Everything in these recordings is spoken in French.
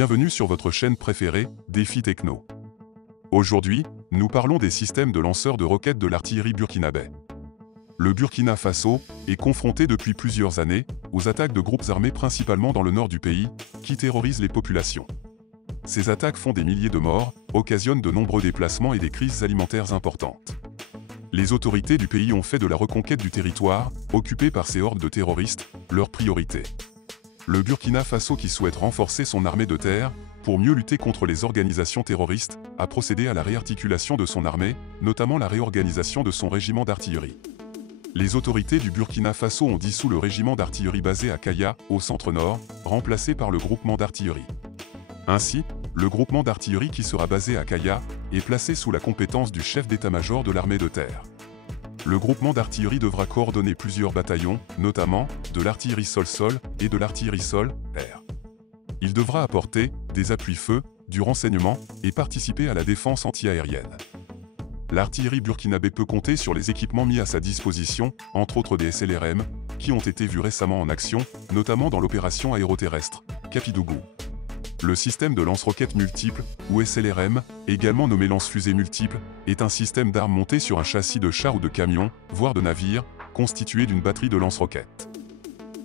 Bienvenue sur votre chaîne préférée, Défi Techno. Aujourd'hui, nous parlons des systèmes de lanceurs de roquettes de l'artillerie burkinabé. Le Burkina Faso est confronté depuis plusieurs années aux attaques de groupes armés principalement dans le nord du pays, qui terrorisent les populations. Ces attaques font des milliers de morts, occasionnent de nombreux déplacements et des crises alimentaires importantes. Les autorités du pays ont fait de la reconquête du territoire, occupé par ces hordes de terroristes, leur priorité. Le Burkina Faso, qui souhaite renforcer son armée de terre, pour mieux lutter contre les organisations terroristes, a procédé à la réarticulation de son armée, notamment la réorganisation de son régiment d'artillerie. Les autorités du Burkina Faso ont dissous le régiment d'artillerie basé à Kaya, au centre-nord, remplacé par le groupement d'artillerie. Ainsi, le groupement d'artillerie qui sera basé à Kaya est placé sous la compétence du chef d'état-major de l'armée de terre. Le groupement d'artillerie devra coordonner plusieurs bataillons, notamment de l'artillerie sol-sol et de l'artillerie sol-air. Il devra apporter des appuis-feu, du renseignement et participer à la défense anti-aérienne. L'artillerie burkinabé peut compter sur les équipements mis à sa disposition, entre autres des SLRM, qui ont été vus récemment en action, notamment dans l'opération aéroterrestre Capidougou. Le système de lance-roquettes multiples, ou SLRM, également nommé lance-fusées multiples, est un système d'armes monté sur un châssis de char ou de camion, voire de navire, constitué d'une batterie de lance-roquettes.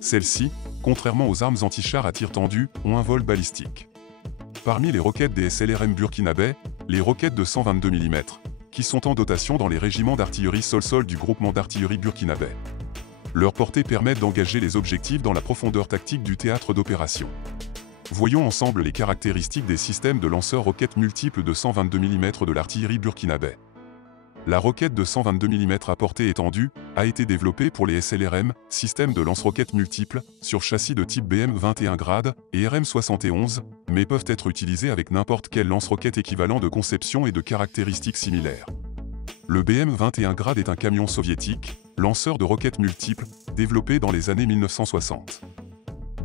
Celles-ci, contrairement aux armes anti-chars à tir tendu, ont un vol balistique. Parmi les roquettes des SLRM burkinabé, les roquettes de 122 mm, qui sont en dotation dans les régiments d'artillerie sol-sol du groupement d'artillerie burkinabé. Leur portée permet d'engager les objectifs dans la profondeur tactique du théâtre d'opération. Voyons ensemble les caractéristiques des systèmes de lanceurs roquettes multiples de 122 mm de l'artillerie burkinabé. La roquette de 122 mm à portée étendue a été développée pour les SLRM, systèmes de lance-roquettes multiples, sur châssis de type BM 21 grade et RM 71, mais peuvent être utilisés avec n'importe quel lance-roquette équivalent de conception et de caractéristiques similaires. Le BM 21 grade est un camion soviétique, lanceur de roquettes multiples, développé dans les années 1960.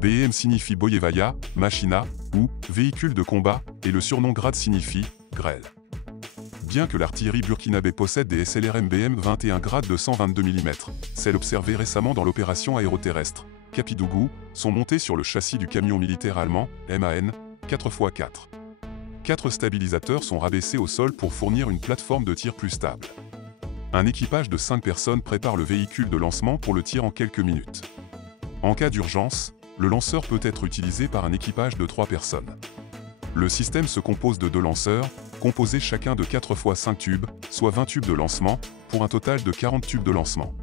BM signifie Boyevaya, Machina, ou véhicule de combat, et le surnom grade signifie grêle. Bien que l'artillerie burkinabé possède des SLRM BM 21 grade de 122 mm, celles observées récemment dans l'opération aéroterrestre Capidougou sont montées sur le châssis du camion militaire allemand MAN 4x4. 4 stabilisateurs sont rabaissés au sol pour fournir une plateforme de tir plus stable. Un équipage de 5 personnes prépare le véhicule de lancement pour le tir en quelques minutes. En cas d'urgence, le lanceur peut être utilisé par un équipage de 3 personnes. Le système se compose de 2 lanceurs, composés chacun de 4 x 5 tubes, soit 20 tubes de lancement, pour un total de 40 tubes de lancement.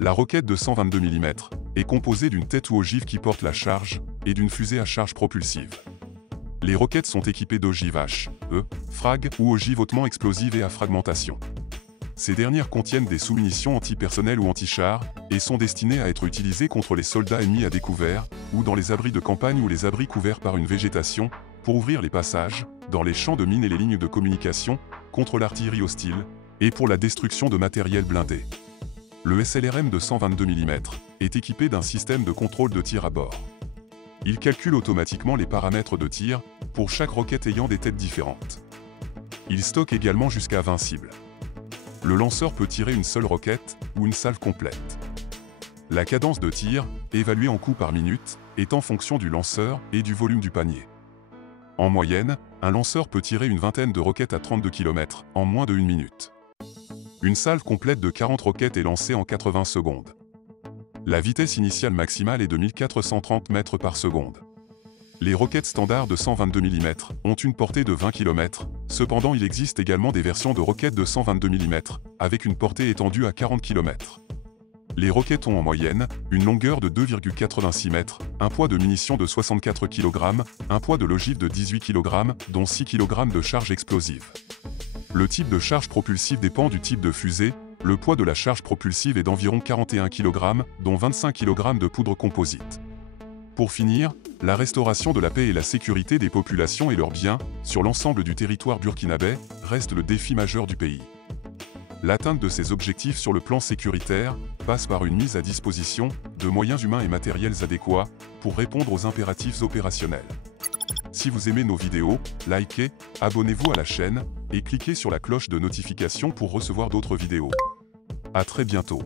La roquette de 122 mm est composée d'une tête ou ogive qui porte la charge, et d'une fusée à charge propulsive. Les roquettes sont équipées d'ogives H, E, frag ou ogives hautement explosives et à fragmentation. Ces dernières contiennent des sous-munitions anti-personnel ou anti-chars, et sont destinées à être utilisées contre les soldats ennemis à découvert, ou dans les abris de campagne ou les abris couverts par une végétation, pour ouvrir les passages, dans les champs de mines et les lignes de communication, contre l'artillerie hostile, et pour la destruction de matériel blindé. Le SLRM de 122 mm est équipé d'un système de contrôle de tir à bord. Il calcule automatiquement les paramètres de tir, pour chaque roquette ayant des têtes différentes. Il stocke également jusqu'à 20 cibles. Le lanceur peut tirer une seule roquette, ou une salve complète. La cadence de tir, évaluée en coups par minute, est en fonction du lanceur et du volume du panier. En moyenne, un lanceur peut tirer une vingtaine de roquettes à 32 km en moins de 1 minute. Une salve complète de 40 roquettes est lancée en 80 secondes. La vitesse initiale maximale est de 1430 mètres par seconde. Les roquettes standards de 122 mm ont une portée de 20 km, cependant il existe également des versions de roquettes de 122 mm, avec une portée étendue à 40 km. Les roquettes ont en moyenne une longueur de 2,86 mètres, un poids de munitions de 64 kg, un poids de l'ogive de 18 kg, dont 6 kg de charge explosive. Le type de charge propulsive dépend du type de fusée, le poids de la charge propulsive est d'environ 41 kg, dont 25 kg de poudre composite. Pour finir, la restauration de la paix et la sécurité des populations et leurs biens, sur l'ensemble du territoire burkinabé, reste le défi majeur du pays. L'atteinte de ces objectifs sur le plan sécuritaire passe par une mise à disposition de moyens humains et matériels adéquats pour répondre aux impératifs opérationnels. Si vous aimez nos vidéos, likez, abonnez-vous à la chaîne et cliquez sur la cloche de notification pour recevoir d'autres vidéos. À très bientôt.